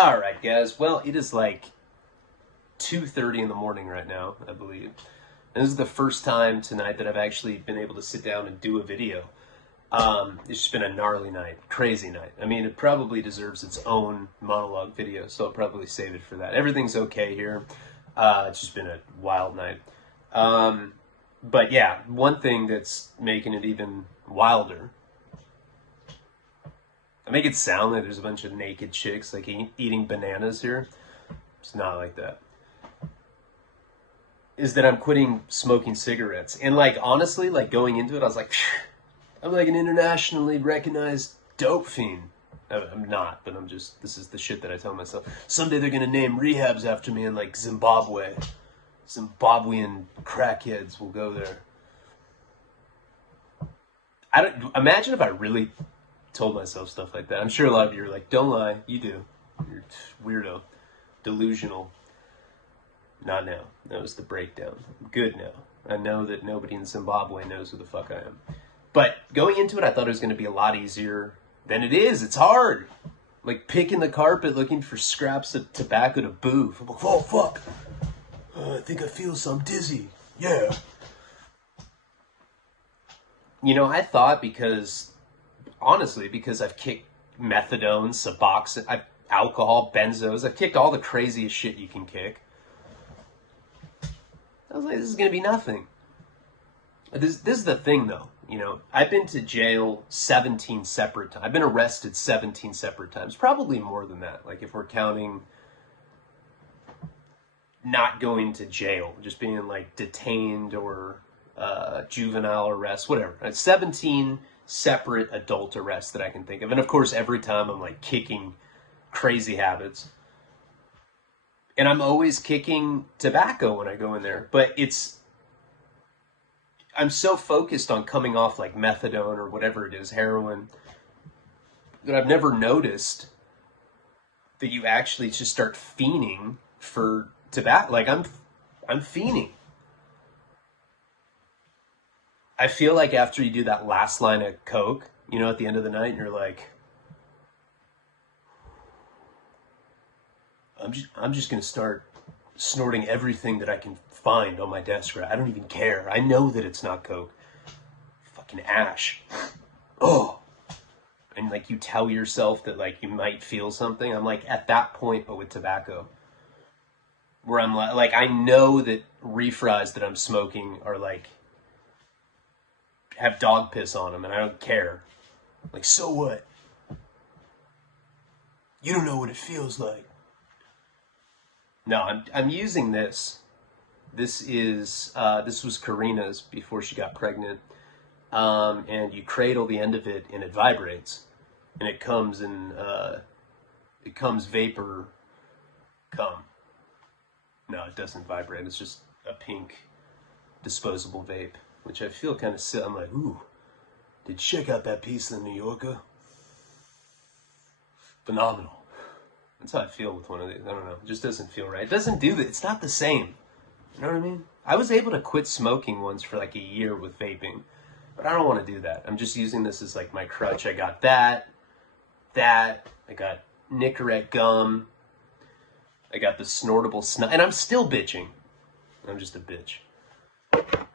All right, guys. Well, it is like 2:30 in the morning right now, I believe. And this is the first time tonight that I've actually been able to sit down and do a video. It's just been a gnarly night, crazy night. I mean, it probably deserves its own monologue video, so I'll probably save it for that. Everything's okay here. It's just been a wild night. But yeah, one thing that's making it even wilder, I make it sound like there's a bunch of naked chicks like eating bananas here. It's not like that. Is that I'm quitting smoking cigarettes. And like, honestly, like going into it, I was like, I'm like an internationally recognized dope fiend. I'm not, but I'm just, this is the shit that I tell myself. Someday they're gonna name rehabs after me in like Zimbabwe. Zimbabwean crackheads will go there. I don't, imagine if I really told myself stuff like that. I'm sure a lot of you are like, don't lie, you do. You're weirdo, delusional. Not now. That was the breakdown. I'm good now. I know that nobody in Zimbabwe knows who the fuck I am. But going into it, I thought it was going to be a lot easier than it is. It's hard. Like picking the carpet looking for scraps of tobacco to boof. I'm like, oh, fuck. I think I feel some dizzy. Yeah. You know, I thought because, honestly, because I've kicked methadone, Suboxone, alcohol, benzos. I've kicked all the craziest shit you can kick. I was like, this is going to be nothing. This is the thing, though. You know, I've been to jail 17 separate times. I've been arrested 17 separate times. Probably more than that. Like, if we're counting not going to jail, just being, like, detained or juvenile arrest, whatever. 17 separate adult arrests that I can think of. And, of course, every time I'm, like, kicking crazy habits. And I'm always kicking tobacco when I go in there. But I'm so focused on coming off like methadone or whatever it is, heroin, that I've never noticed that you actually just start fiending for tobacco. Like I'm fiending. I feel like after you do that last line of coke, you know, at the end of the night, and you're like, I'm just going to start snorting everything that I can find on my desk. Right? I don't even care. I know that it's not coke. Fucking ash. Oh. And like you tell yourself that like you might feel something. I'm like at that point, but with tobacco. Where I'm like I know that refries that I'm smoking are like, have dog piss on them and I don't care. Like, so what? You don't know what it feels like. No, I'm using this. This was Karina's before she got pregnant. And you cradle the end of it and it vibrates. And it comes vapor cum. No, it doesn't vibrate. It's just a pink disposable vape, which I feel kind of silly. I'm like, ooh, did you check out that piece in the New Yorker? Phenomenal. That's how I feel with one of these. I don't know. It just doesn't feel right. It doesn't do that. It's not the same. You know what I mean? I was able to quit smoking once for like a year with vaping, but I don't want to do that. I'm just using this as like my crutch. I got that. I got Nicorette gum. I got the snortable snuff. And I'm still bitching. I'm just a bitch. But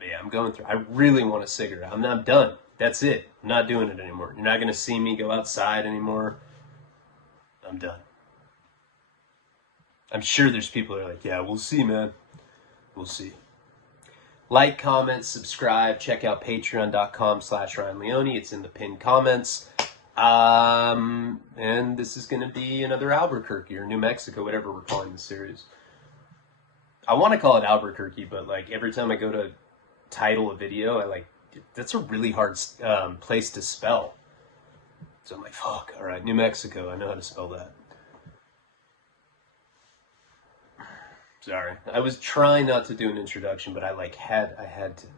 yeah, I'm going through. I really want a cigarette. I'm done. That's it. I'm not doing it anymore. You're not going to see me go outside anymore. I'm done. I'm sure there's people that are like, yeah, we'll see, man. We'll see. Like, comment, subscribe. Check out patreon.com/Ryan Leone. It's in the pinned comments. And this is going to be another Albuquerque or New Mexico, whatever we're calling the series. I want to call it Albuquerque, but like every time I go to title a video, that's a really hard place to spell. So I'm like, fuck, all right, New Mexico, I know how to spell that. Sorry. I was trying not to do an introduction, but I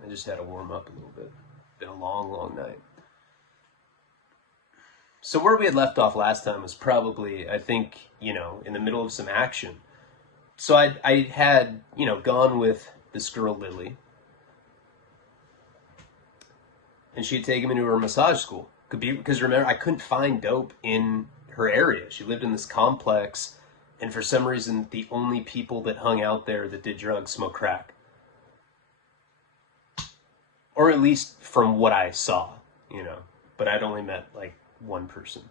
just had to warm up a little bit. Been a long, long night. So where we had left off last time was probably, I think, you know, in the middle of some action. So I had, you know, gone with this girl, Lily. And she had taken me to her massage school. Because remember, I couldn't find dope in her area. She lived in this complex, and for some reason, the only people that hung out there that did drugs smoked crack. Or at least from what I saw, you know. But I'd only met like one person,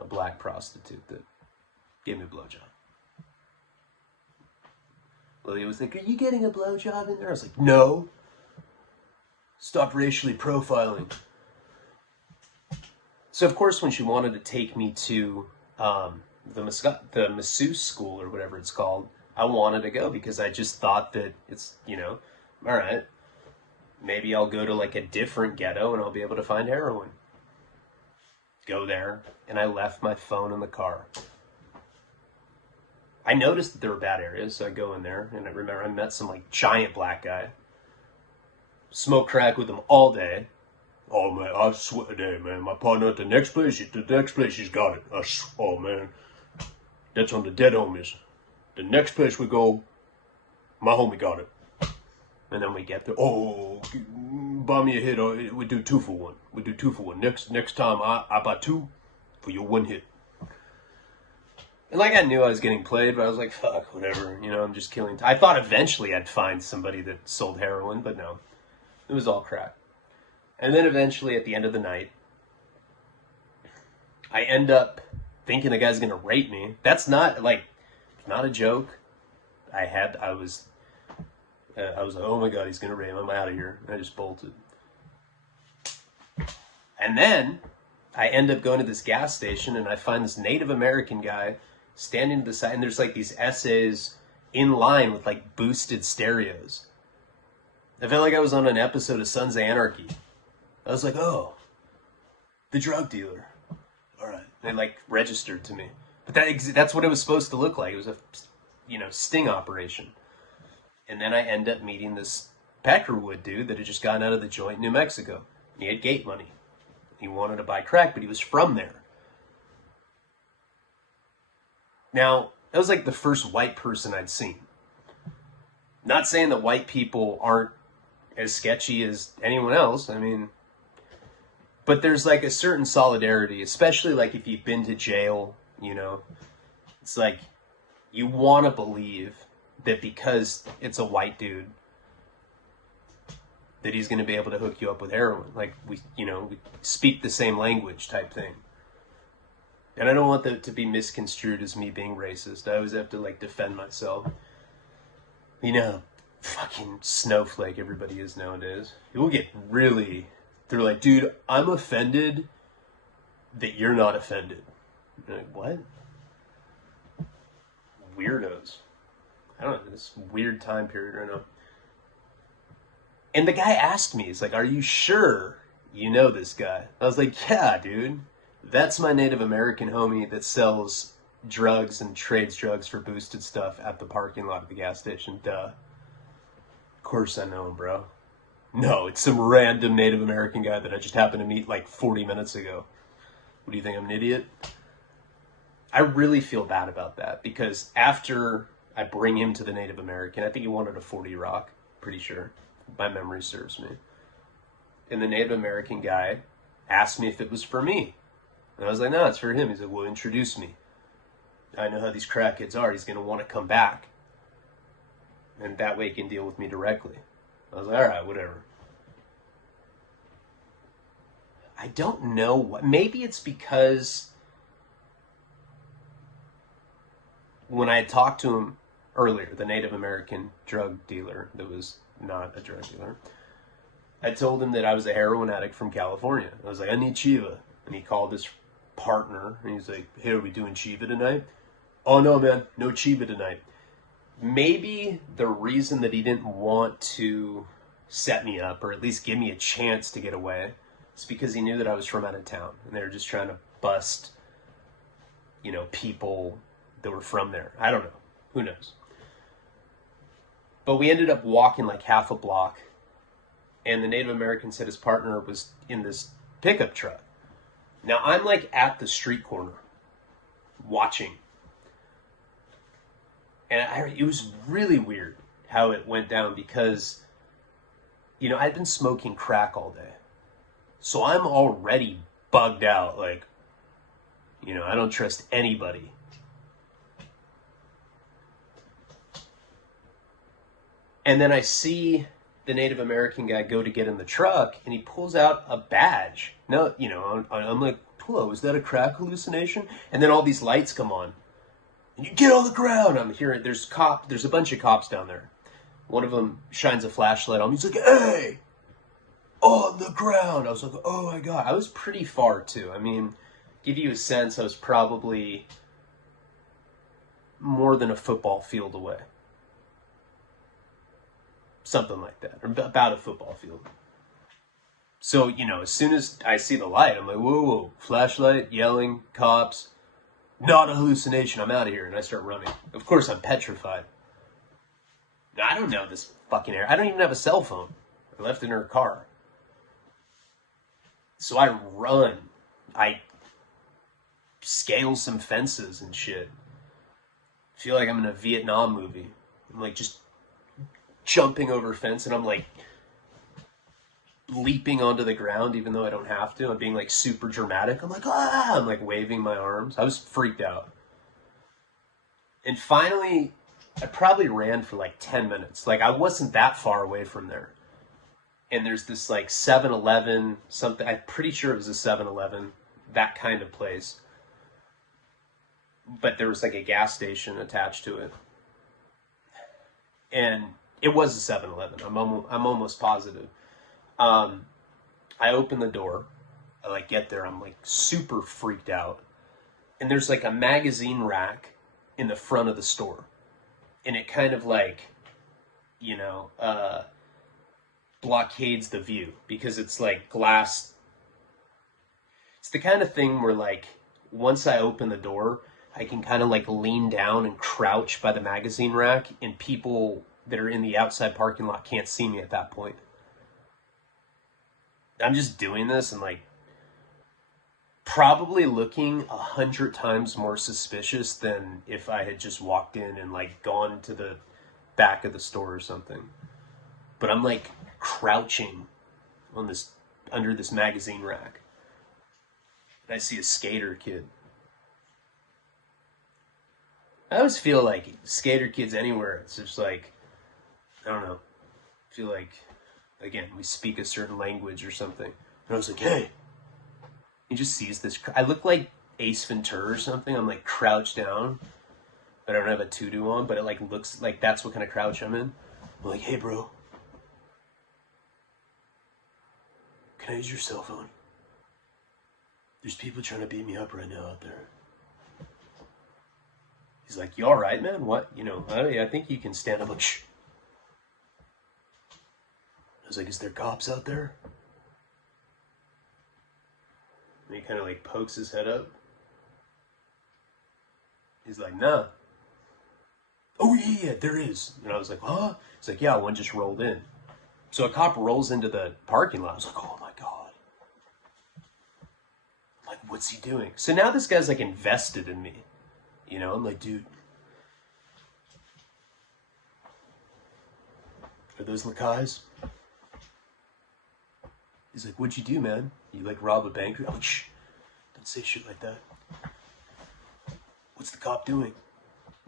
a black prostitute that gave me a blowjob. Lily was like, "Are you getting a blowjob in there?" I was like, "No. Stop racially profiling." So of course, when she wanted to take me to the masseuse school or whatever it's called, I wanted to go because I just thought that it's, you know, all right, maybe I'll go to like a different ghetto and I'll be able to find heroin. Go there, and I left my phone in the car. I noticed that there were bad areas, so I go in there, and I remember I met some like giant black guy. Smoked crack with him all day. Oh man, I swear to day, man. My partner at the next place, he's got it. Oh man, that's on the dead homies. The next place we go, my homie got it. And then we get there. Oh, buy me a hit. We do 2 for 1. We do 2 for 1. Next time, I buy 2 for your 1 hit. And like I knew I was getting played, but I was like, fuck, whatever. You know, I'm just killing time. I thought eventually I'd find somebody that sold heroin, but no. It was all crack. And then eventually at the end of the night, I end up thinking the guy's going to rape me. That's not a joke. I was like, oh my God, he's going to rape me. I'm out of here. And I just bolted. And then I end up going to this gas station and I find this Native American guy standing to the side. And there's like these essays in line with like boosted stereos. I felt like I was on an episode of Sons of Anarchy. I was like, oh, the drug dealer. All right. They like registered to me. But that's what it was supposed to look like. It was a, you know, sting operation. And then I end up meeting this Peckerwood dude that had just gotten out of the joint in New Mexico. He had gate money. He wanted to buy crack, but he was from there. Now, that was like the first white person I'd seen. Not saying that white people aren't as sketchy as anyone else. I mean, but there's like a certain solidarity, especially like if you've been to jail, you know. It's like you want to believe that because it's a white dude that he's going to be able to hook you up with heroin. Like we speak the same language type thing. And I don't want that to be misconstrued as me being racist. I always have to like defend myself. You know, fucking snowflake everybody is nowadays. People get really, they're like, dude, I'm offended that you're not offended. You're like, what? Weirdos. I don't know, this weird time period right now. And the guy asked me, he's like, are you sure you know this guy? I was like, yeah, dude. That's my Native American homie that sells drugs and trades drugs for boosted stuff at the parking lot of the gas station. Duh. Of course I know him, bro. No, it's some random Native American guy that I just happened to meet like 40 minutes ago. What do you think, I'm an idiot? I really feel bad about that because after I bring him to the Native American, I think he wanted a 40 rock, pretty sure. My memory serves me. And the Native American guy asked me if it was for me. And I was like, no, it's for him. He's like, well, introduce me. I know how these crackheads are. He's going to want to come back. And that way he can deal with me directly. I was like, all right, whatever. I don't know what. Maybe it's because when I had talked to him earlier, the Native American drug dealer that was not a drug dealer, I told him that I was a heroin addict from California. I was like, I need Chiva. And he called his partner and he's like, hey, are we doing Chiva tonight? Oh no, man, no Chiva tonight. Maybe the reason that he didn't want to set me up or at least give me a chance to get away is because he knew that I was from out of town and they were just trying to bust, you know, people that were from there. I don't know. Who knows? But we ended up walking like half a block and the Native American said his partner was in this pickup truck. Now I'm like at the street corner watching. And it was really weird how it went down because, you know, I'd been smoking crack all day. So I'm already bugged out. Like, You know, I don't trust anybody. And then I see the Native American guy go to get in the truck, and he pulls out a badge. No, you know, I'm like, whoa, is that a crack hallucination? And then all these lights come on. And you get on the ground. I'm hearing, there's a bunch of cops down there. One of them shines a flashlight on me. He's like, hey, on the ground. I was like, oh my God. I was pretty far too. I mean, give you a sense, I was probably more than a football field away. Something like that, or about a football field. So, you know, as soon as I see the light, I'm like, whoa, whoa, flashlight, yelling, cops, not a hallucination, I'm out of here. And I start running. Of course, I'm petrified. I don't know this fucking area. I don't even have a cell phone. I left it in her car. So I run. I scale some fences and shit. I feel like I'm in a Vietnam movie. I'm like just jumping over a fence, and I'm like leaping onto the ground even though I don't have to. I'm being like super dramatic. I'm like, ah! I'm like waving my arms. I was freaked out. And finally, I probably ran for like 10 minutes. Like I wasn't that far away from there. And there's this like 7-Eleven, something, I'm pretty sure it was a 7-Eleven, that kind of place. But there was like a gas station attached to it. And it was a 7-Eleven. I'm almost positive. I open the door. I like get there. I'm like super freaked out. And there's like a magazine rack in the front of the store. And it kind of like, you know, blockades the view because it's like glass. It's the kind of thing where like once I open the door, I can kind of like lean down and crouch by the magazine rack, and people that are in the outside parking lot can't see me at that point. I'm just doing this and like probably looking 100 times more suspicious than if I had just walked in and like gone to the back of the store or something. But I'm like crouching on this under this magazine rack. And I see a skater kid. I always feel like skater kids anywhere, it's just like, I don't know, I feel like, again, we speak a certain language or something. And I was like, hey. He just sees this. I look like Ace Ventura or something. I'm like crouched down, but I don't have a tutu on, but it like looks like that's what kind of crouch I'm in. I'm like, hey bro, can I use your cell phone? There's people trying to beat me up right now out there. He's like, you all right, man? What? You know, I think you can stand up. Like, shh. I was like, is there cops out there? And he kind of like pokes his head up. He's like, nah. Oh yeah, there is. And I was like, huh? He's like, yeah, one just rolled in. So a cop rolls into the parking lot. I was like, oh my God. I'm like, what's he doing? So now this guy's like invested in me. You know, I'm like, dude, are those Lakais? He's like, what'd you do, man? You like rob a bank? I'm like, shh, don't say shit like that. What's the cop doing?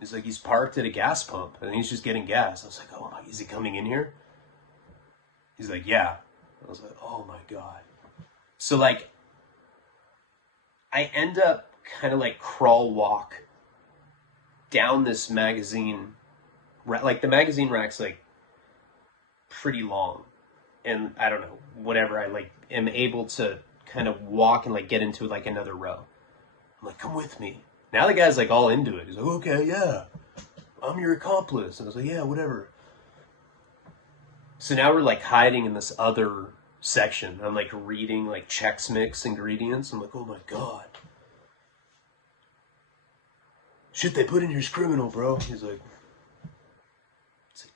He's like, he's parked at a gas pump and he's just getting gas. I was like, oh my, is he coming in here? He's like, yeah. I was like, oh my God. So like, I end up kind of like crawl walk down this magazine, like the magazine rack's like pretty long, and I don't know, whatever, I like am able to kind of walk and like get into like another row. I'm like, come with me. Now the guy's like all into it. He's like, okay, yeah, I'm your accomplice. And I was like, yeah, whatever. So now we're like hiding in this other section. I'm like reading like Chex Mix ingredients. I'm like, oh my God. Shit they put in here's criminal, bro. He's like,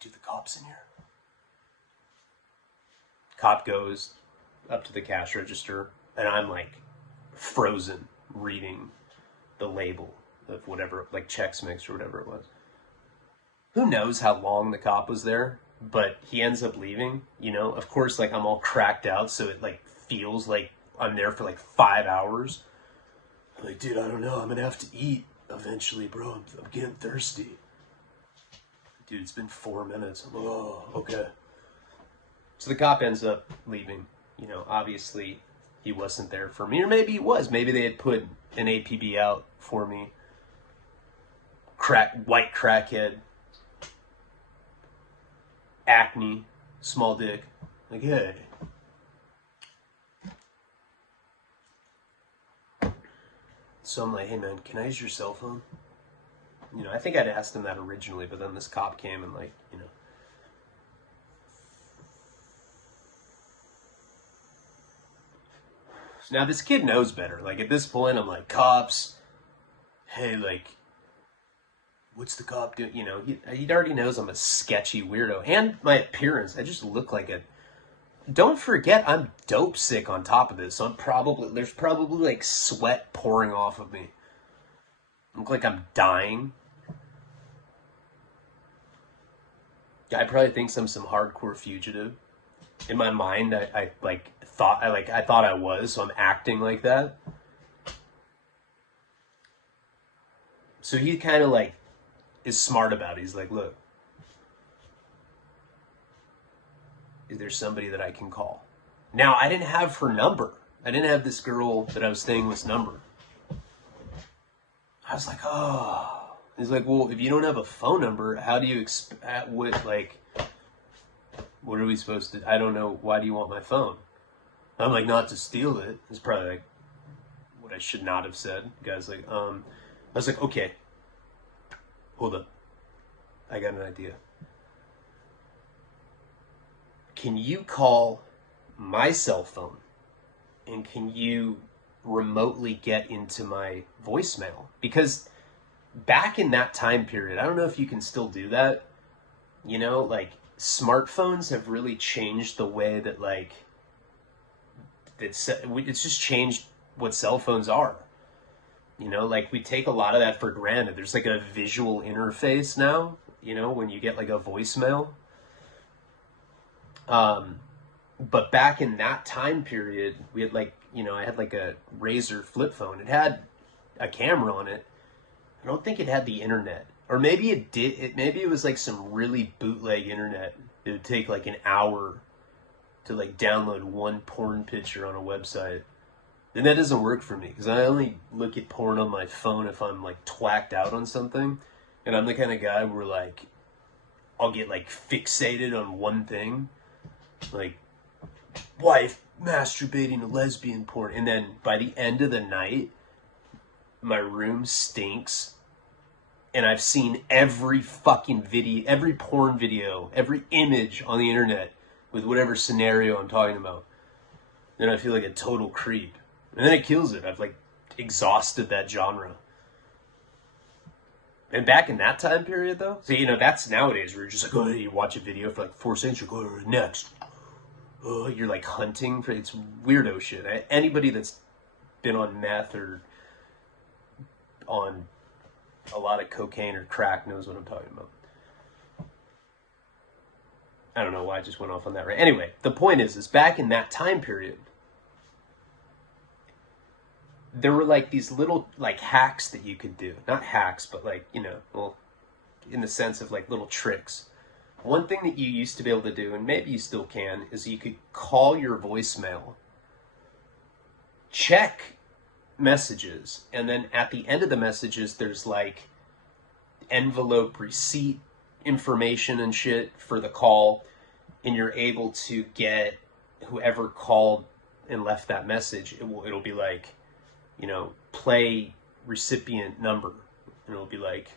dude, the cop's in here. Cop goes up to the cash register, and I'm like frozen reading the label of whatever, like Chex Mix or whatever it was. Who knows how long the cop was there, but he ends up leaving, you know. Of course, like I'm all cracked out, so it like feels like I'm there for like 5 hours. Like, dude, I don't know. I'm gonna have to eat eventually, bro. I'm getting thirsty. Dude, it's been 4 minutes. I'm like, oh, okay. So the cop ends up leaving. You know, obviously he wasn't there for me, or maybe he was. Maybe they had put an APB out for me. White crackhead, acne, small dick. Like, hey. So I'm like, hey man, can I use your cell phone? You know, I think I'd asked him that originally, but then this cop came and like, you know. So now this kid knows better. Like at this point, I'm like, cops, hey, like, what's the cop doing? You know, he already knows I'm a sketchy weirdo. And my appearance, I just look like a... Don't forget, I'm dope sick on top of this. So there's probably like sweat pouring off of me. I look like I'm dying. Guy probably thinks I'm some hardcore fugitive. In my mind, I thought I was, so I'm acting like that. So he kind of like is smart about it. He's like, look, is there somebody that I can call? Now, I didn't have her number. I didn't have this girl that I was staying with's number. I was like, oh. He's like, well, if you don't have a phone number, how do you what are we supposed to, I don't know, why do you want my phone? I'm like, not to steal it. It's probably like what I should not have said. The guy's like, I was like, okay, hold up. I got an idea. Can you call my cell phone and can you remotely get into my voicemail? Because back in that time period, I don't know if you can still do that. You know, like smartphones have really changed the way that like it's just changed what cell phones are. You know, like we take a lot of that for granted. There's like a visual interface now, you know, when you get like a voicemail. But back in that time period, we had like, you know, I had like a Razr flip phone. It had a camera on it. I don't think it had the internet. Or maybe it did. Maybe it was like some really bootleg internet. It would take like an hour to like download one porn picture on a website. And that doesn't work for me because I only look at porn on my phone if I'm like twacked out on something. And I'm the kind of guy where like I'll get like fixated on one thing. Like wife masturbating to lesbian porn. And then by the end of the night, my room stinks. And I've seen every fucking video, every porn video, every image on the internet with whatever scenario I'm talking about. Then I feel like a total creep. And then it kills it. I've like exhausted that genre. And back in that time period though, so you know, that's nowadays where you're just like, oh, you watch a video for like 4 seconds, you go next. Oh, you're like hunting for, it's weirdo shit. Anybody that's been on meth or on a lot of cocaine or crack knows what I'm talking about. I don't know why I just went off on that, right? Anyway, the point is back in that time period, there were like these little like hacks that you could do. Not hacks, but like, you know, well, in the sense of like little tricks. One thing that you used to be able to do, and maybe you still can, is you could call your voicemail, check messages, and then at the end of the messages there's like envelope receipt information and shit for the call, and you're able to get whoever called and left that message. It'll be like, you know, play recipient number, and it'll be like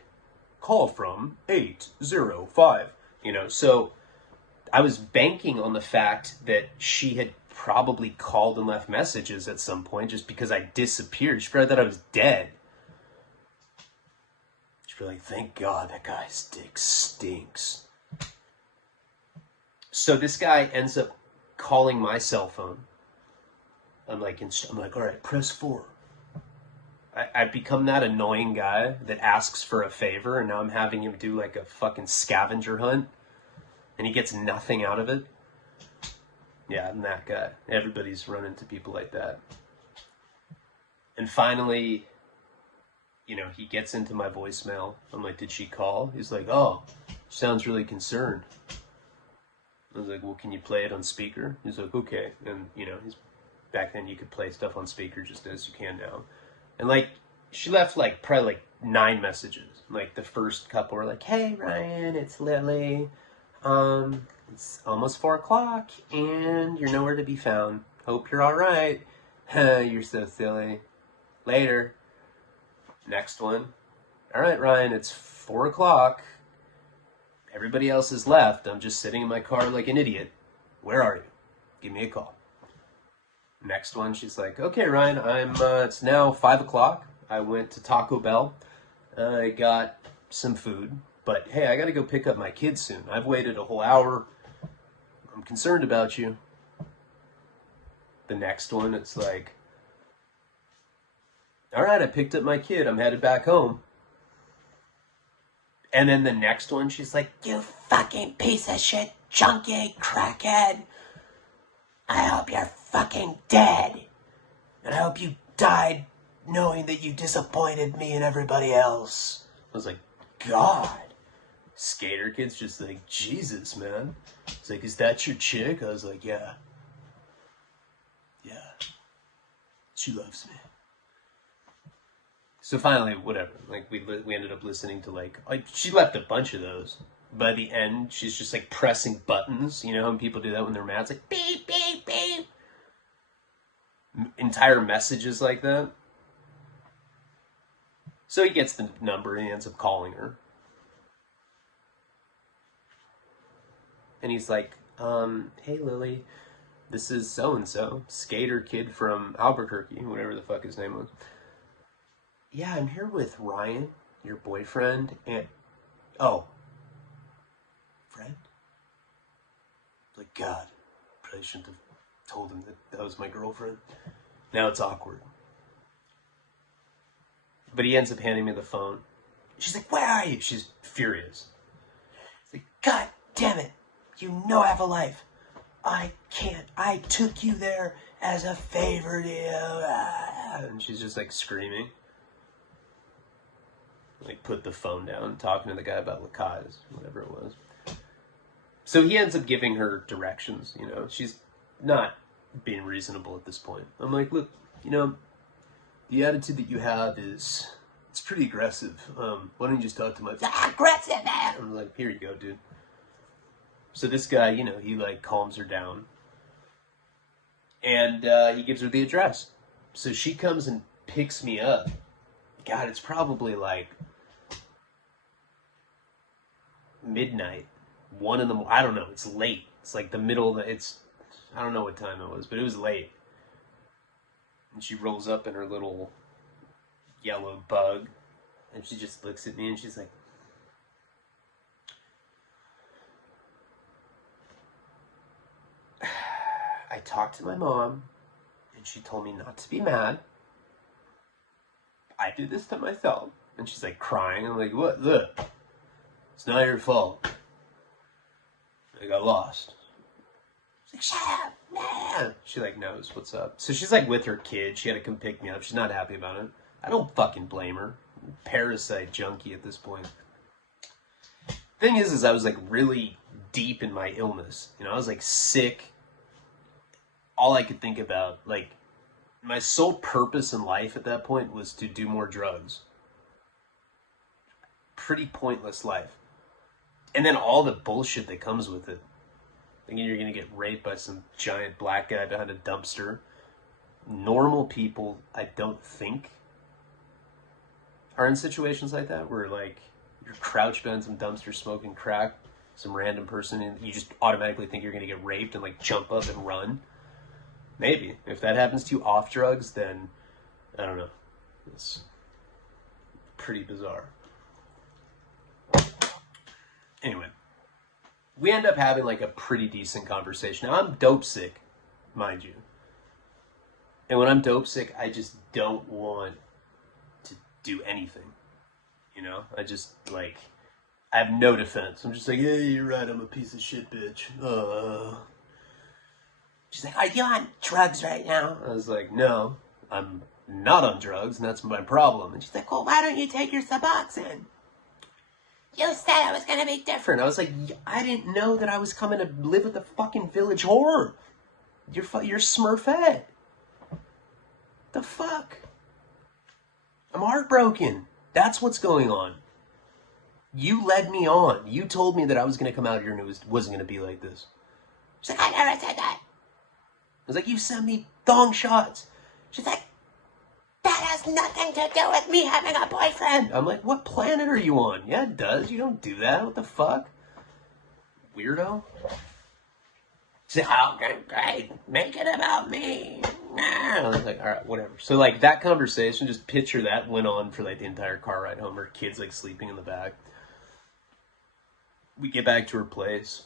call from 805, you know. So I was banking on the fact that she had probably called and left messages at some point just because I disappeared. She probably thought I was dead. She'd be like, thank God that guy's dick stinks. So this guy ends up calling my cell phone. I'm like, all right, press 4. I've become that annoying guy that asks for a favor, and now I'm having him do like a fucking scavenger hunt, and he gets nothing out of it. Yeah, I'm that guy. Everybody's run into people like that. And finally, he gets into my voicemail. I'm like, did she call? He's like, oh, she sounds really concerned. I was like, well, can you play it on speaker? He's like, okay. And, back then you could play stuff on speaker just as you can now. And, like, she left, like, probably, like, 9 messages. Like, the first couple were like, hey, Ryan, it's Lily. It's almost 4 o'clock, and you're nowhere to be found. Hope you're all right. You're so silly. Later. Next one. All right, Ryan, it's 4 o'clock. Everybody else has left. I'm just sitting in my car like an idiot. Where are you? Give me a call. Next one, she's like, okay, Ryan, it's now 5 o'clock. I went to Taco Bell. I got some food. But, hey, I got to go pick up my kids soon. I've waited a whole hour. I'm concerned about you. The next one, it's like, all right, I picked up my kid. I'm headed back home. And then the next one, she's like, you fucking piece of shit, junkie, crackhead. I hope you're fucking dead. And I hope you died knowing that you disappointed me and everybody else. I was like, God. Skater kid's just like, Jesus, man. It's like, is that your chick? I was like, yeah. Yeah. She loves me. So finally, whatever. Like, we ended up listening to, like, she left a bunch of those. By the end, she's just, like, pressing buttons. You know how people do that when they're mad? It's like, beep, beep, beep. Entire messages like that. So he gets the number and he ends up calling her. And he's like, hey, Lily, this is so-and-so, skater kid from Albuquerque, whatever the fuck his name was. Yeah, I'm here with Ryan, your boyfriend, and... Oh. Friend? Like, God, probably shouldn't have told him that was my girlfriend. Now it's awkward. But he ends up handing me the phone. She's like, where are you? She's furious. It's like, God damn it. You know I have a life. I can't. I took you there as a favor to you. And she's just like screaming. Like, put the phone down, talking to the guy about Lacaze, whatever it was. So he ends up giving her directions, She's not being reasonable at this point. I'm like, look, the attitude that you have it's pretty aggressive. Why don't you just talk to my... Aggressive, man! I'm like, here you go, dude. So this guy, he, like, calms her down. And he gives her the address. So she comes and picks me up. God, it's probably, like... midnight, 1 in the morning. I don't know. It's late. It's like the middle of the... I don't know what time it was, but it was late. And she rolls up in her little yellow bug, and she just looks at me and she's like, I talked to my mom, and she told me not to be mad. I do this to myself. And she's like crying. I'm like, what? Look. It's not your fault. I got lost. She's like, shut up, man. She like knows what's up. So she's like with her kid. She had to come pick me up. She's not happy about it. I don't fucking blame her. Parasite junkie at this point. Thing is I was like really deep in my illness. I was like sick. All I could think about, like, my sole purpose in life at that point was to do more drugs. Pretty pointless life. And then all the bullshit that comes with it. Thinking you're going to get raped by some giant black guy behind a dumpster. Normal people, I don't think, are in situations like that where, like, you're crouched behind some dumpster smoking crack, some random person, and you just automatically think you're going to get raped and, like, jump up and run. Maybe. If that happens to you off drugs, then, I don't know. It's pretty bizarre. Anyway, we end up having like a pretty decent conversation. Now, I'm dope sick, mind you. And when I'm dope sick, I just don't want to do anything. I just, like, I have no defense. I'm just like, hey, you're right, I'm a piece of shit, bitch. She's like, are you on drugs right now? I was like, no, I'm not on drugs, and that's my problem. And she's like, well, why don't you take your Suboxone? You said it was going to be different. I was like, I didn't know that I was coming to live with the fucking village whore. You're Smurfette. The fuck? I'm heartbroken. That's what's going on. You led me on. You told me that I was going to come out here and it wasn't going to be like this. She's like, I never said that. I was like, you sent me thong shots. She's like, that has nothing to do with me having a boyfriend. I'm like, what planet are you on? Yeah, it does. You don't do that. What the fuck? Weirdo. She's like, oh, great. Make it about me. I was like, all right, whatever. So, like, that conversation, just picture that went on for, like, the entire car ride home. Her kids, like, sleeping in the back. We get back to her place.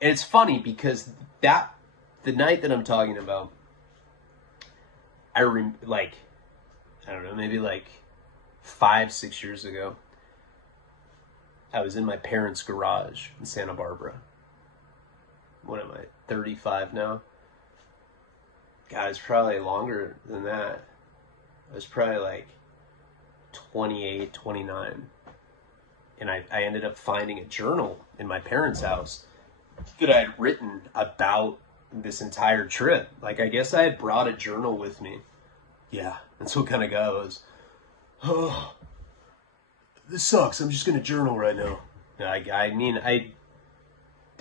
And it's funny because the night that I'm talking about, I don't know, maybe like 5-6 years ago, I was in my parents' garage in Santa Barbara. What am I, 35 now? God, it's probably longer than that. I was probably like 28, 29. And I ended up finding a journal in my parents' house that I had written about this entire trip. Like, I guess I had brought a journal with me. Yeah, that's what kind of guy I was. Oh, this sucks. I'm just going to journal right now. I mean, I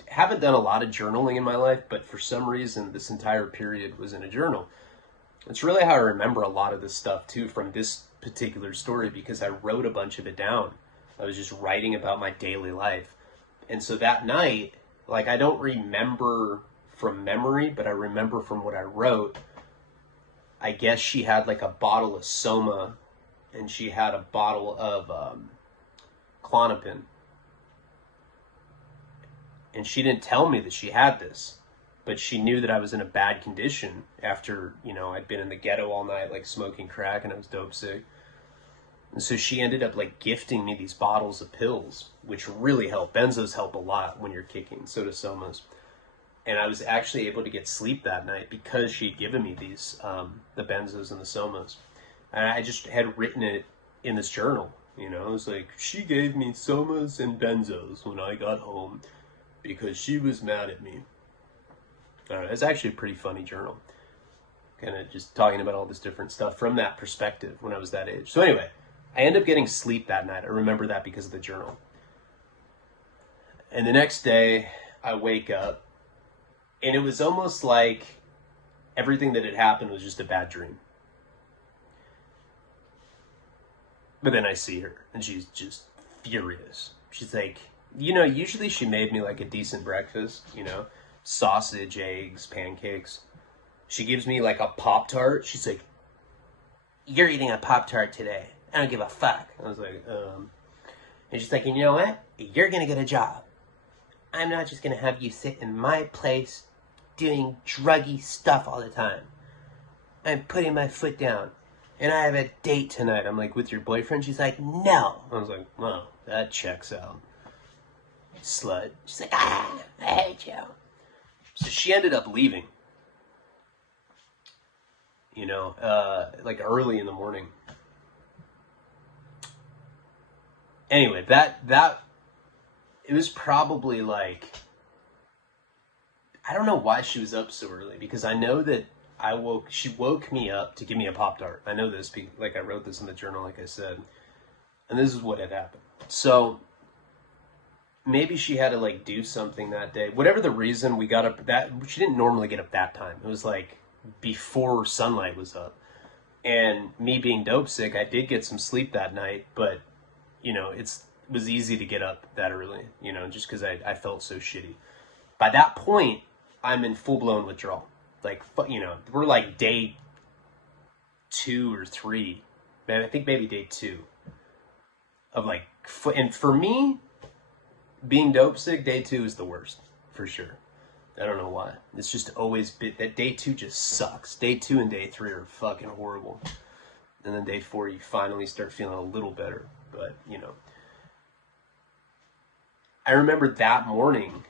haven't done a lot of journaling in my life, but for some reason, this entire period was in a journal. It's really how I remember a lot of this stuff, too, from this particular story, because I wrote a bunch of it down. I was just writing about my daily life. And so that night, like, I don't remember from memory, but I remember from what I wrote. I guess she had like a bottle of Soma and she had a bottle of Klonopin. And she didn't tell me that she had this, but she knew that I was in a bad condition after, you know, I'd been in the ghetto all night, like smoking crack, and I was dope sick. And so she ended up like gifting me these bottles of pills, which really help. Benzos help a lot when you're kicking, so do Somas. And I was actually able to get sleep that night because she had given me these, the benzos and the Somas. And I just had written it in this journal, you know. It was like, she gave me Somas and benzos when I got home because she was mad at me. It's actually a pretty funny journal. Kind of just talking about all this different stuff from that perspective when I was that age. So anyway, I ended up getting sleep that night. I remember that because of the journal. And the next day, I wake up, and it was almost like everything that had happened was just a bad dream. But then I see her, and she's just furious. She's like, you know, usually she made me like a decent breakfast, you know, sausage, eggs, pancakes. She gives me like a Pop-Tart. She's like, you're eating a Pop-Tart today. I don't give a fuck. I was like, And she's like, and you know what? You're going to get a job. I'm not just going to have you sit in my place doing druggy stuff all the time. I'm putting my foot down. And I have a date tonight. I'm like, with your boyfriend? She's like, no. I was like, well, that checks out. Slut. She's like, I hate you. So she ended up leaving. You know, like early in the morning. Anyway, that it was probably like, I don't know why she was up so early, because I know that she woke me up to give me a Pop-Tart. I know this, like I wrote this in the journal, like I said, and this is what had happened. So maybe she had to like do something that day. Whatever the reason, we got up she didn't normally get up that time. It was like before sunlight was up. And me being dope sick, I did get some sleep that night, but you know, it was easy to get up that early, you know, just because I felt so shitty. By that point, I'm in full-blown withdrawal. Like, you know, we're like day 2 or 3. I think maybe day 2. Of like, and for me, being dope sick, day 2 is the worst, for sure. I don't know why. It's just always been, that day 2 just sucks. Day 2 and day 3 are fucking horrible. And then day 4, you finally start feeling a little better. But, you know. I remember that morning,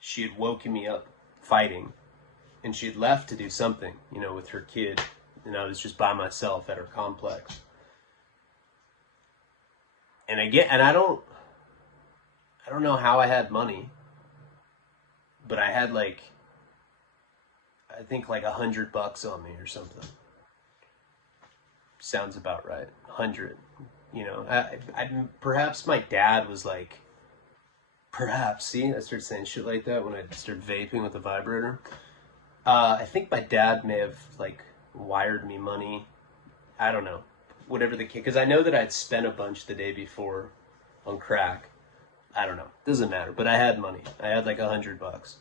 she had woken me up fighting. And she had left to do something, you know, with her kid and I was just by myself at her complex. And I don't know how I had money, but I had like, I think like $100 on me or something. Sounds about right. 100. You know, I perhaps my dad was like, perhaps, see, I started saying shit like that when I started vaping with a vibrator. I think my dad may have like wired me money. I don't know. Whatever the case, because I know that I'd spent a bunch the day before on crack. I don't know. Doesn't matter. But I had money. I had like $100.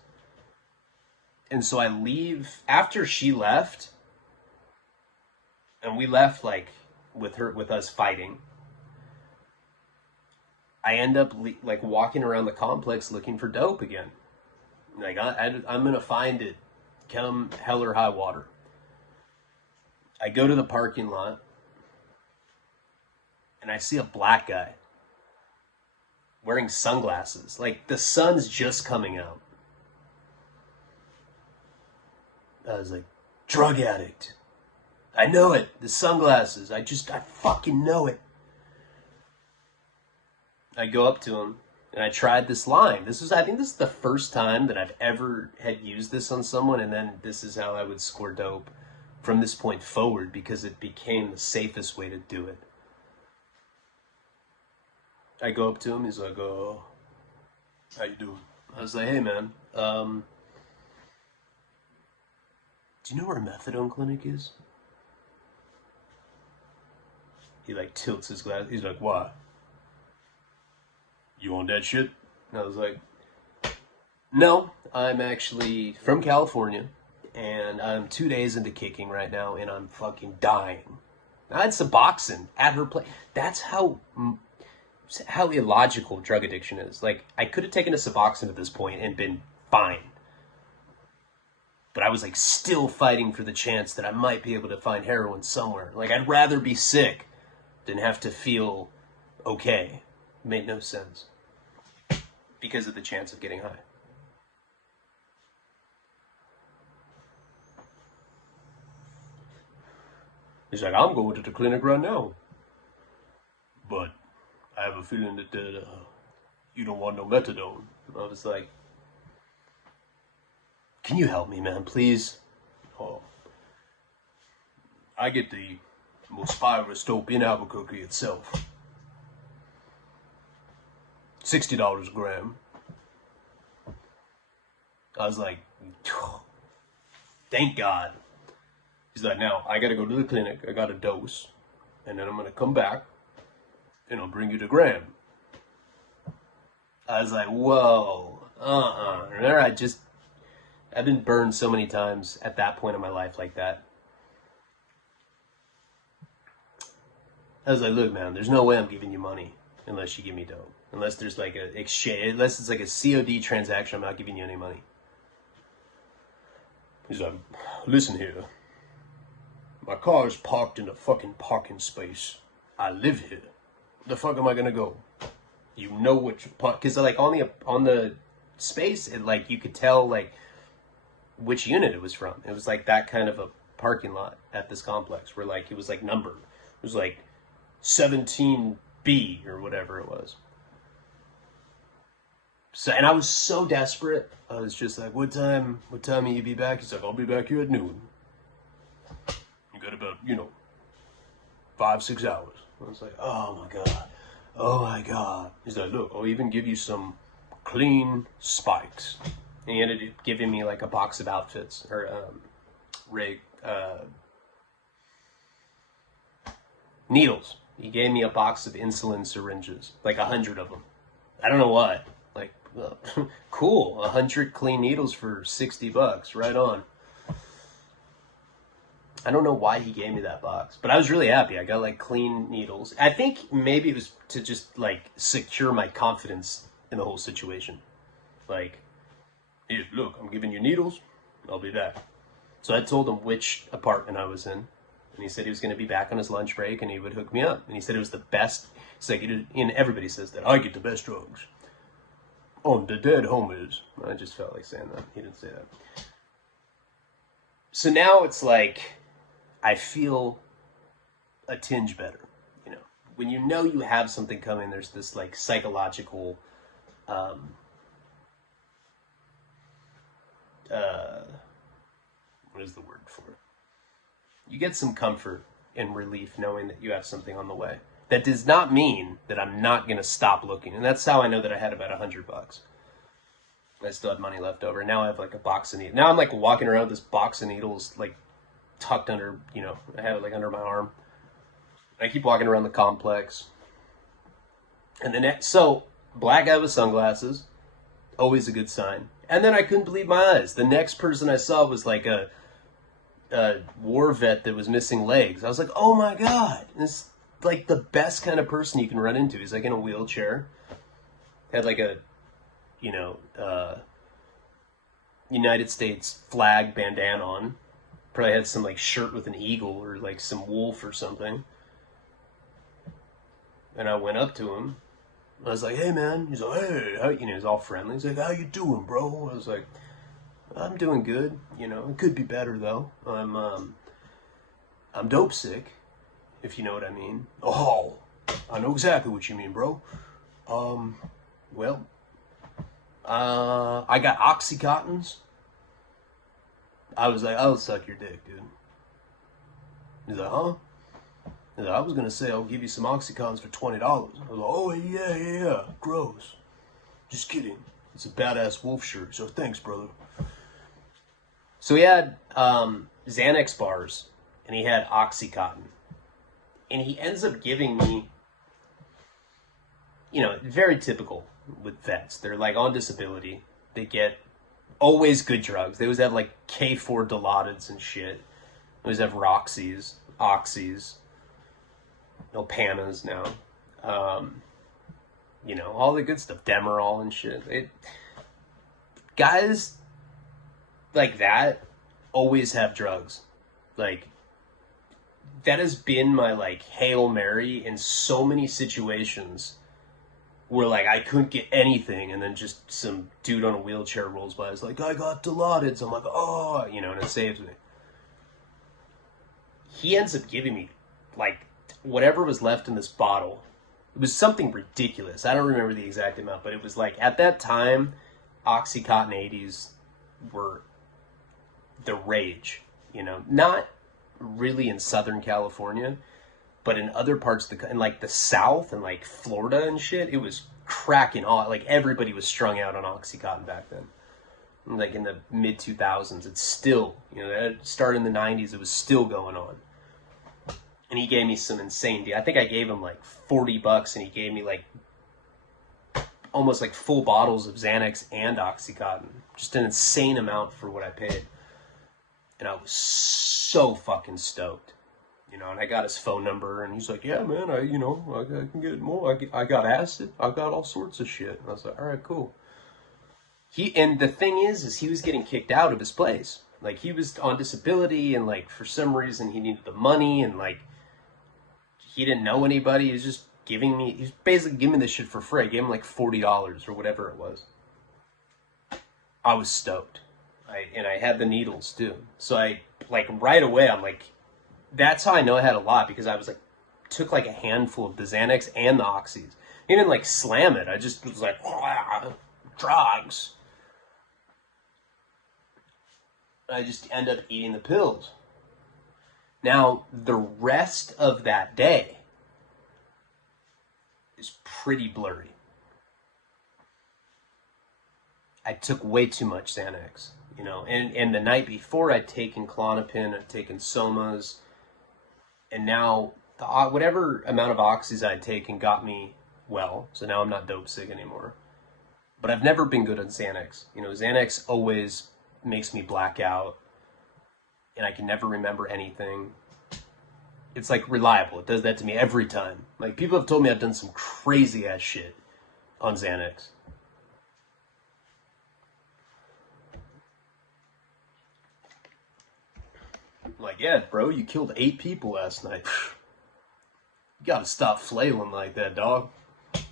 And so I leave after she left, and we left like with us fighting. I end up like walking around the complex looking for dope again. Like I'm gonna find it, come hell or high water. I go to the parking lot, and I see a black guy wearing sunglasses. Like the sun's just coming out. I was like, drug addict. I know it. The sunglasses. I fucking know it. I go up to him and I tried this line. I think this is the first time that I've ever had used this on someone, and then this is how I would score dope from this point forward, because it became the safest way to do it. I go up to him, he's like, oh, how you doing? I was like, hey man, do you know where a methadone clinic is? He like tilts his glass, he's like, why? You on that shit? And I was like, no, I'm actually from California, and I'm 2 days into kicking right now, and I'm fucking dying. I had Suboxone at her place. That's how illogical drug addiction is. Like, I could have taken a Suboxone at this point and been fine. But I was like still fighting for the chance that I might be able to find heroin somewhere. Like, I'd rather be sick than have to feel okay. It made no sense. Because of the chance of getting high. He's like, I'm going to the clinic right now. But I have a feeling that you don't want no methadone. I was like, can you help me, man, please? Oh, I get the most virus dope in Albuquerque itself. $60 a gram. I was like, thank God. He's like, now I gotta go to the clinic. I got a dose, and then I'm gonna come back, and I'll bring you the gram. I was like, whoa, Remember, I've been burned so many times at that point in my life like that. I was like, look, man, there's no way I'm giving you money unless you give me dope. Unless there's like a exchange, unless it's like a COD transaction, I'm not giving you any money. He's like, listen here. My car is parked in a fucking parking space. I live here. The fuck am I gonna go? You know what you park, cause like on the space, it like you could tell like which unit it was from. It was like that kind of a parking lot at this complex where like it was like numbered. It was like 17B or whatever it was. So, and I was so desperate. I was just like, what time will you be back? He's like, I'll be back here at noon. You got about, 5-6 hours. I was like, oh my God. He's like, look, I'll even give you some clean spikes. And he ended up giving me like a box of outfits, or needles. He gave me a box of insulin syringes, like 100 of them. I don't know what. Like, cool, 100 clean needles for $60, right on. I don't know why he gave me that box, but I was really happy. I got like clean needles. I think maybe it was to just like secure my confidence in the whole situation. Like, here, look, I'm giving you needles. I'll be back. So I told him which apartment I was in, and he said he was going to be back on his lunch break and he would hook me up. And he said it was the best. It's like, and everybody says that I get the best drugs. On the dead homies. I just felt like saying that. He didn't say that. So now it's like I feel a tinge better. You know you have something coming, there's this like psychological what is the word for it? You get some comfort and relief knowing that you have something on the way. That does not mean that I'm not going to stop looking. And that's how I know that I had about $100. I still had money left over. Now I have like a box of needles. Now I'm like walking around with this box of needles like tucked under, I have it like under my arm. I keep walking around the complex. And so black guy with sunglasses, always a good sign. And then I couldn't believe my eyes. The next person I saw was like a war vet that was missing legs. I was like, oh my God, this is like the best kind of person you can run into. He's like in a wheelchair, had like a, United States flag bandana on. Probably had some like shirt with an eagle or like some wolf or something. And I went up to him. I was like, hey man. He's like, hey, he's all friendly. He's like, how you doing, bro? I was like, I'm doing good. It could be better though. I'm dope sick, if you know what I mean. Oh, I know exactly what you mean, bro. Well, I got Oxycontins. I was like, I'll suck your dick, dude. He's like, huh? He's like, I was gonna say I'll give you some Oxycontins for $20. I was like, oh yeah, gross. Just kidding. It's a badass wolf shirt, so thanks, brother. So he had Xanax bars, and he had Oxycontin. And he ends up giving me, very typical with vets. They're like on disability. They get always good drugs. They always have like K4 Dilaudids and shit. They always have Roxys, Oxys, Panas now. All the good stuff. Demerol and shit. Guys like that always have drugs. Like, that has been my like Hail Mary in so many situations where like I couldn't get anything, and then just some dude on a wheelchair rolls by. It's like, I got Dilaudids. I'm like, oh, and it saves me. He ends up giving me like whatever was left in this bottle. It was something ridiculous. I don't remember the exact amount, but it was like, at that time, Oxycontin 80s were the rage. Not really in Southern California, but in other parts of in like the South and like Florida and shit, it was cracking on. Like everybody was strung out on Oxycontin back then. Like in the mid 2000s, it's still, that started in the 90s, it was still going on. And he gave me some insane deal. I think I gave him like $40, and he gave me like almost like full bottles of Xanax and Oxycontin. Just an insane amount for what I paid. And I was so fucking stoked. And I got his phone number, and he's like, yeah, man, I can get more. I got acid. I got all sorts of shit. And I was like, all right, cool. And the thing is he was getting kicked out of his place. Like, he was on disability, and like, for some reason he needed the money, and like, he didn't know anybody. He was just he's basically giving me this shit for free. I gave him like $40 or whatever it was. I was stoked. I had the needles too. So I, like, right away, I'm like, that's how I know I had a lot, because I was like, took like a handful of the Xanax and the Oxys. I didn't like slam it. I just was like, drugs. I just end up eating the pills. Now, the rest of that day is pretty blurry. I took way too much Xanax, and the night before I'd taken Klonopin, I'd taken Somas, and now whatever amount of oxys I'd taken got me well, so now I'm not dope sick anymore. But I've never been good on Xanax. Xanax always makes me black out, and I can never remember anything. It's like reliable. It does that to me every time. Like, people have told me I've done some crazy ass shit on Xanax. Like, yeah, bro, you killed 8 people last night. You gotta stop flailing like that, dog.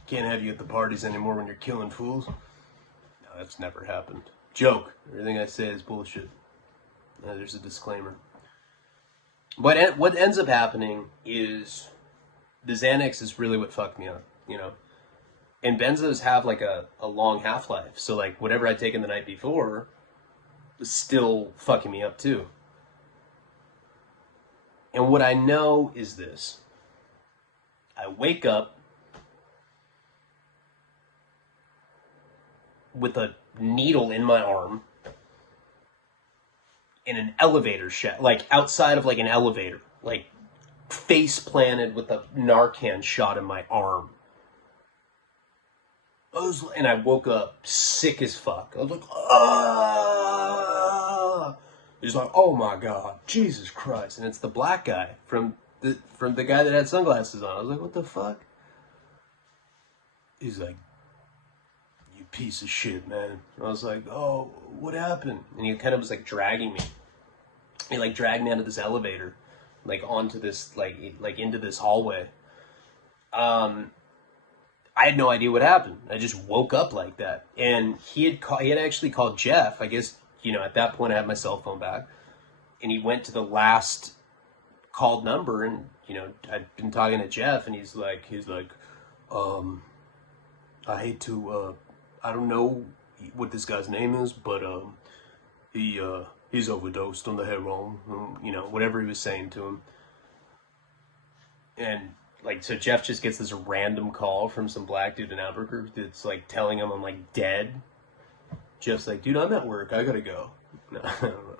Can't have you at the parties anymore when you're killing fools. No, that's never happened. Joke. Everything I say is bullshit. There's a disclaimer. what ends up happening is the Xanax is really what fucked me up, you know. And benzos have like a long half-life, so like whatever I'd taken the night before was still fucking me up too. And what I know is this: I wake up with a needle in my arm in an elevator shaft, like outside of like an elevator, like face planted with a Narcan shot in my arm. And I woke up sick as fuck. I was like, ah! He's like, oh my God, Jesus Christ. And it's the black guy from the guy that had sunglasses on. I was like, what the fuck? He's like, you piece of shit, man. I was like, oh, what happened? And he kind of was like dragging me. He like dragged me out of this elevator, like onto this, like into this hallway. I had no idea what happened. I just woke up like that. And he had actually called Jeff. I guess, you know, at that point I had my cell phone back. And he went to the last called number, and, you know, I'd been talking to Jeff, and he's like, I hate to, I don't know what this guy's name is, but he's overdosed on the heroin, you know, whatever he was saying to him. And like, so Jeff just gets this random call from some black dude in Albuquerque that's like telling him I'm like dead. Jeff's like, dude, I'm at work, I gotta go. No, I don't know.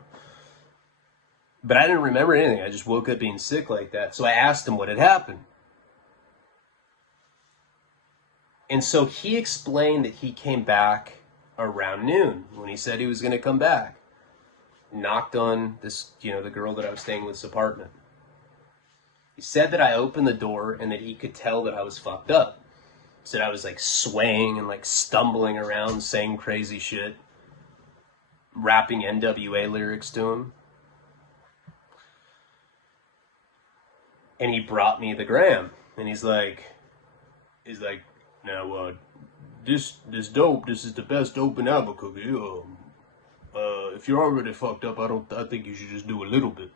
But I didn't remember anything. I just woke up being sick like that. So I asked him what had happened. And so he explained that he came back around noon when he said he was going to come back. Knocked on this, you know, the girl that I was staying with's apartment. He said that I opened the door and that he could tell that I was fucked up. He said I was like swaying and like stumbling around saying crazy shit. Rapping NWA lyrics to him. And he brought me the gram. And he's like, now, this dope, this is the best dope in Albuquerque. If you're already fucked up, I think you should just do a little bit.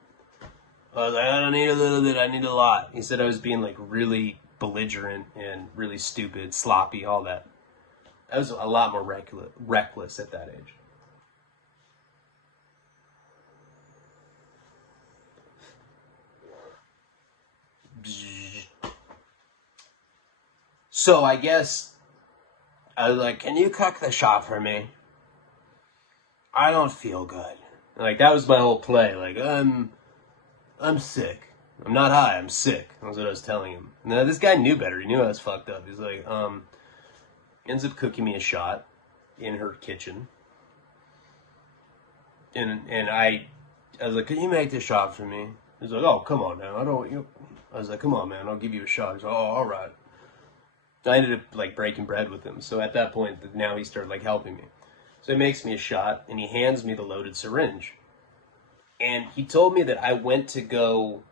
I was like, I don't need a little bit, I need a lot. He said I was being like really belligerent and really stupid, sloppy, all that. I was a lot more reckless at that age. So I guess I was like, can you cook the shop for me? I don't feel good. Like, that was my whole play. Like, I'm sick. I'm not high, I'm sick. That's what I was telling him. Now, this guy knew better. He knew I was fucked up. He's like, ends up cooking me a shot in her kitchen. And I was like, can you make this shot for me? He's like, oh, come on now. I was like, come on, man. I'll give you a shot. He's like, oh, all right. I ended up like breaking bread with him. So at that point, now he started like helping me. So he makes me a shot and he hands me the loaded syringe. And he told me that I went to go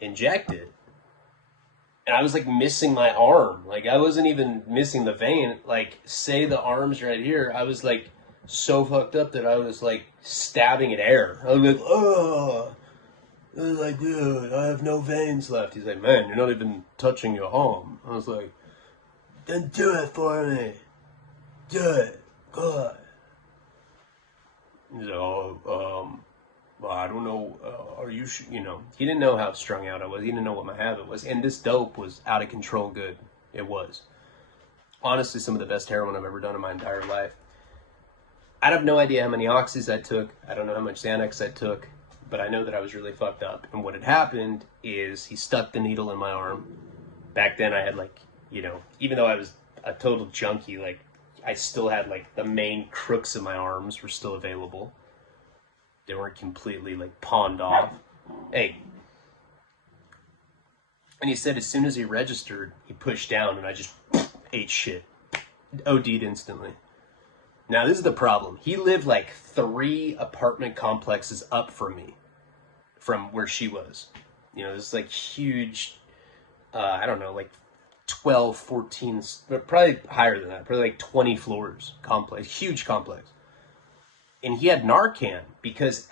inject it. And I was like missing my arm. Like, I wasn't even missing the vein. Like, say the arm's right here. I was like so fucked up that I was like stabbing at air. I was like, oh. I was like, dude, I have no veins left. He's like, man, you're not even touching your arm. I was like, then do it for me. Do it. Good. He's like, oh, well, I don't know. Are you, you know, he didn't know how strung out I was. He didn't know what my habit was. And this dope was out of control good. It was. Honestly, some of the best heroin I've ever done in my entire life. I have no idea how many oxys I took. I don't know how much Xanax I took. But I know that I was really fucked up. And what had happened is he stuck the needle in my arm. Back then I had like, you know, even though I was a total junkie, like, I still had like the main crooks of my arms were still available. They weren't completely like pawned off. Hey. And he said as soon as he registered, he pushed down and I just ate shit. OD'd instantly. Now this is the problem. He lived like 3 apartment complexes up from me. From where she was. You know, this is like huge, I don't know, like 12, 14, probably higher than that. Probably like 20 floors complex. Huge complex. And he had Narcan because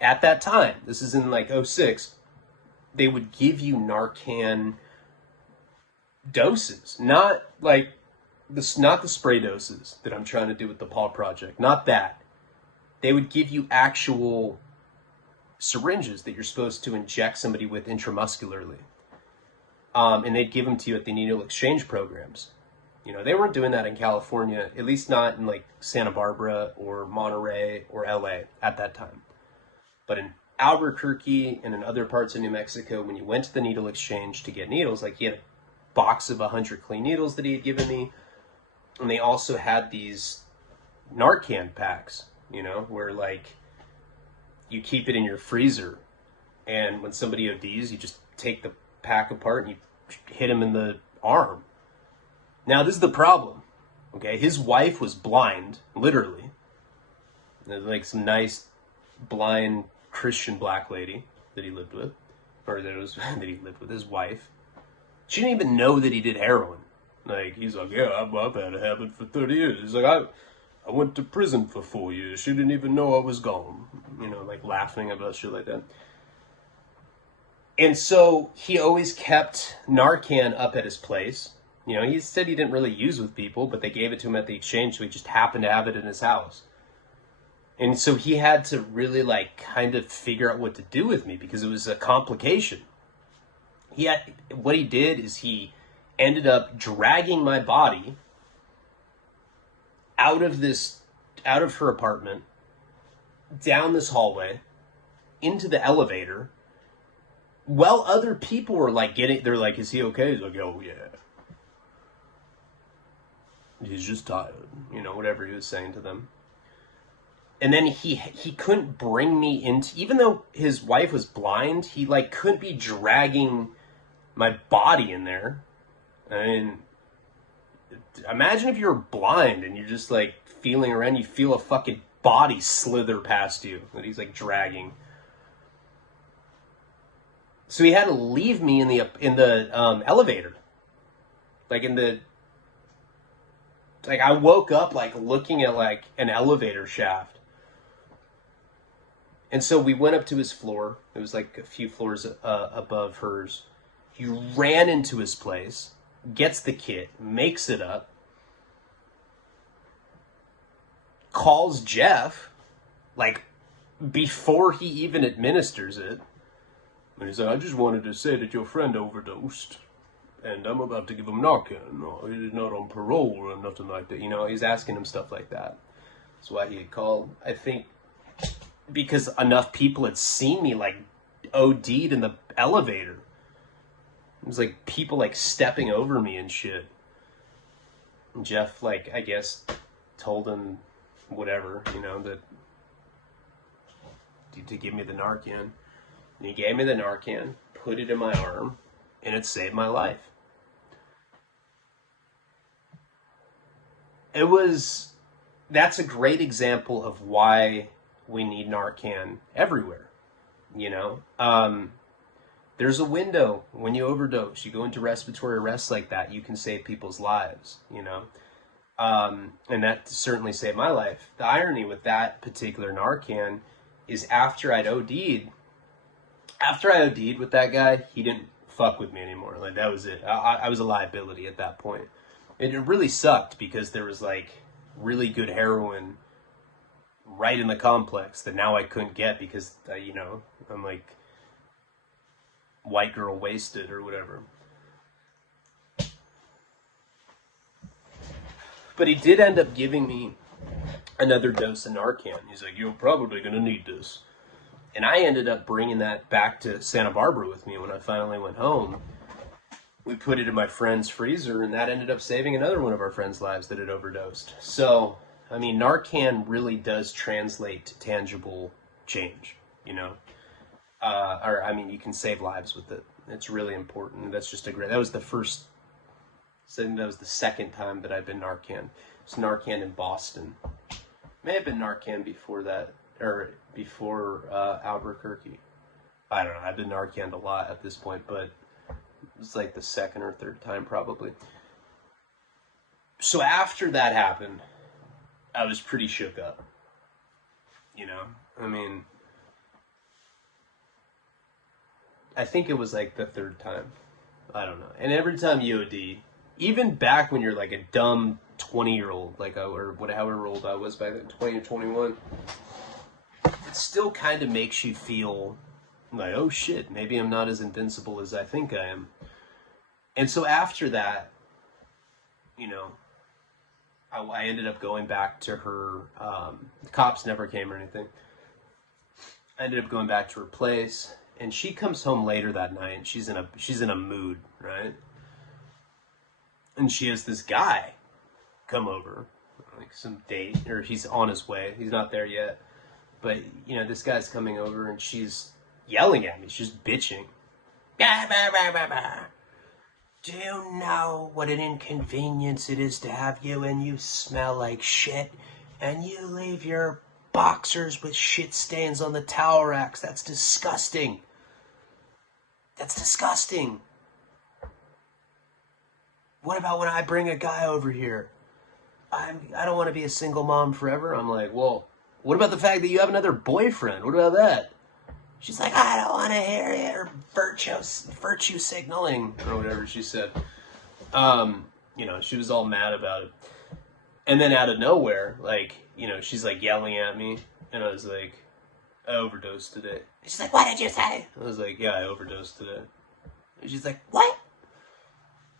at that time, this is in like '06, they would give you Narcan doses, not like this, not the spray doses that I'm trying to do with the Paul Project, not that. They would give you actual syringes that you're supposed to inject somebody with intramuscularly. And they'd give them to you at the needle exchange programs. You know, they weren't doing that in California, at least not in like Santa Barbara or Monterey or LA at that time. But in Albuquerque and in other parts of New Mexico, when you went to the needle exchange to get needles, like he had a box of 100 clean needles that he had given me. And they also had these Narcan packs, you know, where like you keep it in your freezer. And when somebody ODs, you just take the pack apart and you hit him in the arm. Now, this is the problem, okay? His wife was blind, literally. There's like some nice blind Christian black lady that he lived with, or that he lived with, his wife. She didn't even know that he did heroin. Like, he's like, yeah, I've had a habit for 30 years. He's like, I went to prison for 4 years. She didn't even know I was gone. You know, like laughing about shit like that. And so he always kept Narcan up at his place. You know, he said he didn't really use with people, but they gave it to him at the exchange, so he just happened to have it in his house. And so he had to really, like, kind of figure out what to do with me because it was a complication. What he did is he ended up dragging my body out of her apartment, down this hallway, into the elevator, while other people were, like, they're like, is he okay? He's like, oh, yeah. He's just tired, you know, whatever he was saying to them. And then he couldn't bring me into, even though his wife was blind, he like couldn't be dragging my body in there. I mean, imagine if you're blind and you're just like feeling around, you feel a fucking body slither past you that he's like dragging. So he had to leave me in the elevator, like I woke up like looking at like an elevator shaft. And so we went up to his floor. It was like a few floors above hers. He ran into his place, gets the kit, makes it up, calls Jeff, like before he even administers it. And he said, I just wanted to say that your friend overdosed. And I'm about to give him Narcan. No, he's not on parole or nothing like that. You know, he's asking him stuff like that. That's why he had called. I think because enough people had seen me, like, OD'd in the elevator. It was like people, like, stepping over me and shit. And Jeff, like, I guess, told him whatever, you know, that to give me the Narcan. And he gave me the Narcan, put it in my arm, and it saved my life. That's a great example of why we need Narcan everywhere, you know? There's a window when you overdose, you go into respiratory arrest like that, you can save people's lives, you know? And that certainly saved my life. The irony with that particular Narcan is after I OD'd with that guy, he didn't fuck with me anymore. Like, that was it. I was a liability at that point. And it really sucked because there was like really good heroin right in the complex that now I couldn't get because, you know, I'm like white girl wasted or whatever. But he did end up giving me another dose of Narcan. He's like, you're probably going to need this. And I ended up bringing that back to Santa Barbara with me when I finally went home. We put it in my friend's freezer, and that ended up saving another one of our friends' lives that had overdosed. So, I mean, Narcan really does translate to tangible change, you know? You can save lives with it. It's really important. That's just that was the first, I think that was the second time that I've been Narcan. It's Narcan in Boston. May have been Narcan before that, or before Albuquerque. I don't know. I've been Narcaned a lot at this point, but it was like the second or third time probably. So after that happened, I was pretty shook up. You know? I mean, I think it was like the third time. I don't know. And every time you OD, even back when you're like a dumb 20-year-old, like or however old I was back then, 20 or 21, it still kind of makes you feel like, oh shit, maybe I'm not as invincible as I think I am. And so after that, you know, I ended up going back to her. The cops never came or anything. I ended up going back to her place, and she comes home later that night. And she's in a mood, right? And she has this guy come over, like some date, or he's on his way. He's not there yet, but you know, this guy's coming over, and she's yelling at me. She's bitching. Bah, bah, bah, bah, bah. Do you know what an inconvenience it is to have you and you smell like shit and you leave your boxers with shit stains on the towel racks? That's disgusting. That's disgusting. What about when I bring a guy over here? I don't want to be a single mom forever. I'm like, well, what about the fact that you have another boyfriend? What about that? She's like, I don't want to hear it, or virtue signaling, or whatever she said. You know, she was all mad about it. And then out of nowhere, like, you know, she's like yelling at me, and I was like, I overdosed today. She's like, what did you say? I was like, yeah, I overdosed today. And she's like, what?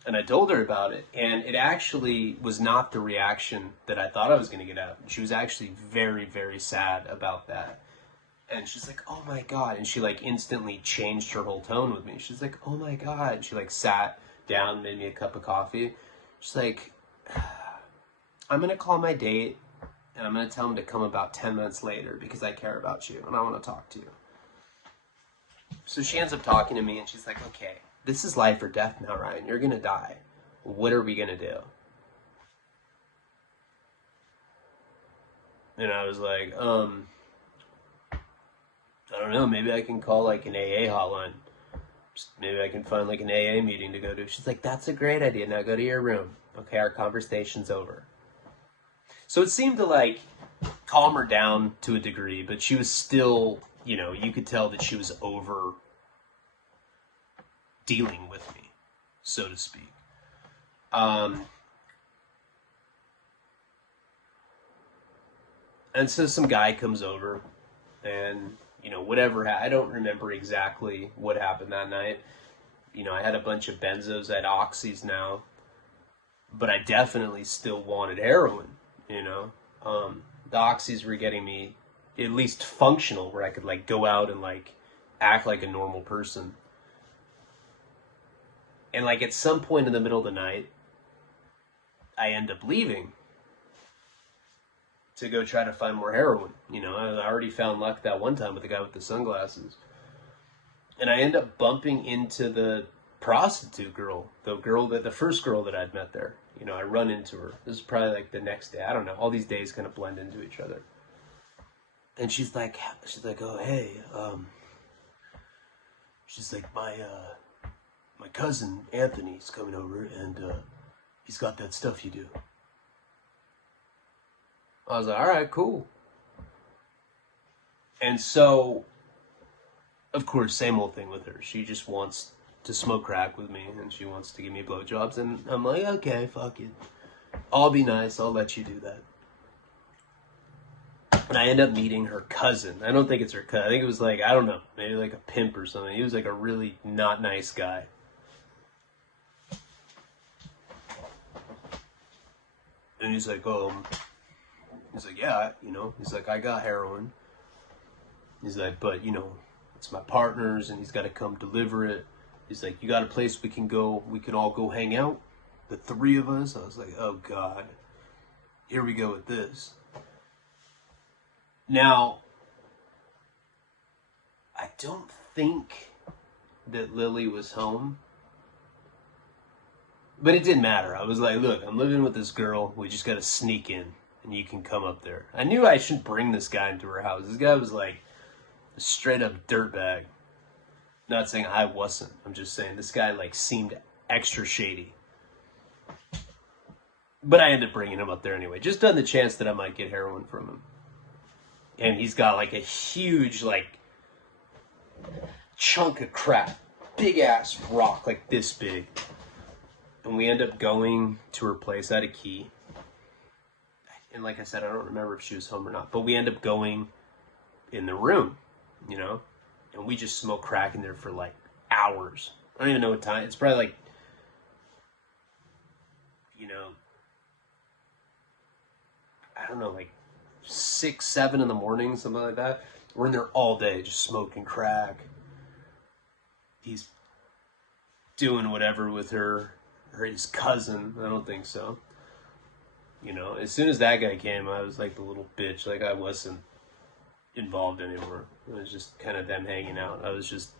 And I told her about it, and it actually was not the reaction that I thought I was going to get out. She was actually very, very sad about that. And she's like, oh my God. And she like instantly changed her whole tone with me. She's like, oh my God. And she like sat down, made me a cup of coffee. She's like, I'm going to call my date and I'm going to tell him to come about 10 minutes later because I care about you and I want to talk to you. So she ends up talking to me and she's like, okay, this is life or death now, Ryan. You're going to die. What are we going to do? And I was like, I don't know, maybe I can call like an AA hotline. Maybe I can find like an AA meeting to go to. She's like, that's a great idea. Now go to your room. Okay, our conversation's over. So it seemed to like calm her down to a degree, but she was still, you know, you could tell that she was over dealing with me, so to speak. And so some guy comes over and, you know, whatever, I don't remember exactly what happened that night. You know, I had a bunch of benzos, I had oxys now, but I definitely still wanted heroin, you know. The oxys were getting me at least functional, where I could like go out and like act like a normal person. And like at some point in the middle of the night, I end up leaving to go try to find more heroin. You know, I already found luck that one time with the guy with the sunglasses. And I end up bumping into the prostitute girl, the first girl that I'd met there. You know, I run into her. This is probably like the next day. I don't know. All these days kind of blend into each other. And she's like, oh, hey, she's like, my cousin Anthony's coming over and he's got that stuff you do. I was like, all right, cool. And so, of course, same old thing with her. She just wants to smoke crack with me, and she wants to give me blowjobs. And I'm like, okay, fuck it. I'll be nice. I'll let you do that. And I end up meeting her cousin. I don't think it's her cousin. I think it was like, I don't know, maybe like a pimp or something. He was like a really not nice guy. And he's like, yeah, you know, he's like, I got heroin. He's like, but, you know, it's my partner's and he's got to come deliver it. He's like, you got a place we can all go hang out? The three of us? I was like, oh God, here we go with this. Now, I don't think that Lily was home. But it didn't matter. I was like, look, I'm living with this girl. We just got to sneak in and you can come up there. I knew I shouldn't bring this guy into her house. This guy was like a straight up dirtbag. Not saying I wasn't. I'm just saying this guy like seemed extra shady. But I ended up bringing him up there anyway. Just on the chance that I might get heroin from him. And he's got like a huge like chunk of crap, big ass rock, like this big. And we end up going to her place. I had a key. And like I said, I don't remember if she was home or not. But we end up going in the room, you know? And we just smoked crack in there for like hours. I don't even know what time. It's probably like, you know, I don't know, like 6, 7 in the morning, something like that. We're in there all day just smoking crack. He's doing whatever with her. Or his cousin. I don't think so. You know, as soon as that guy came, I was like the little bitch. Like, I wasn't involved anymore. It was just kind of them hanging out. I was just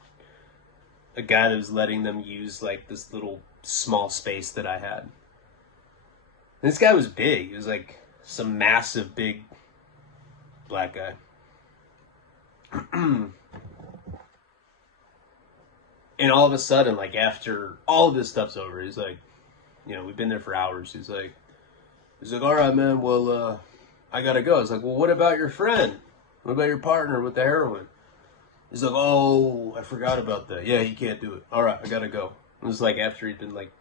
a guy that was letting them use like this little small space that I had. And this guy was big. He was like some massive big black guy. And all of a sudden, like, after all of this stuff's over, he's like, you know, we've been there for hours. He's like, all right, man, well, I gotta go. I was like, well, what about your friend? What about your partner with the heroin? He's like, oh, I forgot about that. Yeah, he can't do it. All right, I gotta go. It was like after he'd been, like,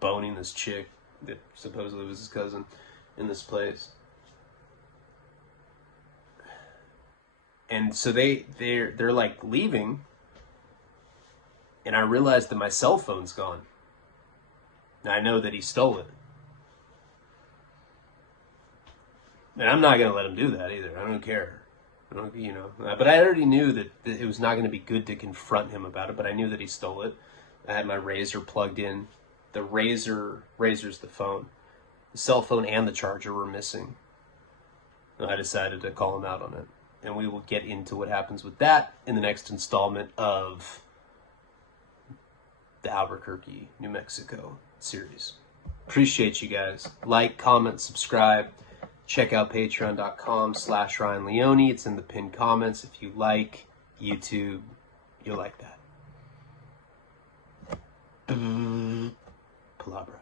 boning this chick that supposedly was his cousin in this place. And so they're like leaving. And I realized that my cell phone's gone. And I know that he stole it. And I'm not going to let him do that either. I don't care. I don't, you know. But I already knew that it was not going to be good to confront him about it. But I knew that he stole it. I had my razor plugged in. The razor's the phone. The cell phone and the charger were missing. And I decided to call him out on it. And we will get into what happens with that in the next installment of the Albuquerque, New Mexico series. Appreciate you guys. Like, comment, subscribe. Check out patreon.com/Ryan Leone. It's in the pinned comments. If you like YouTube, you'll like that. Palabra.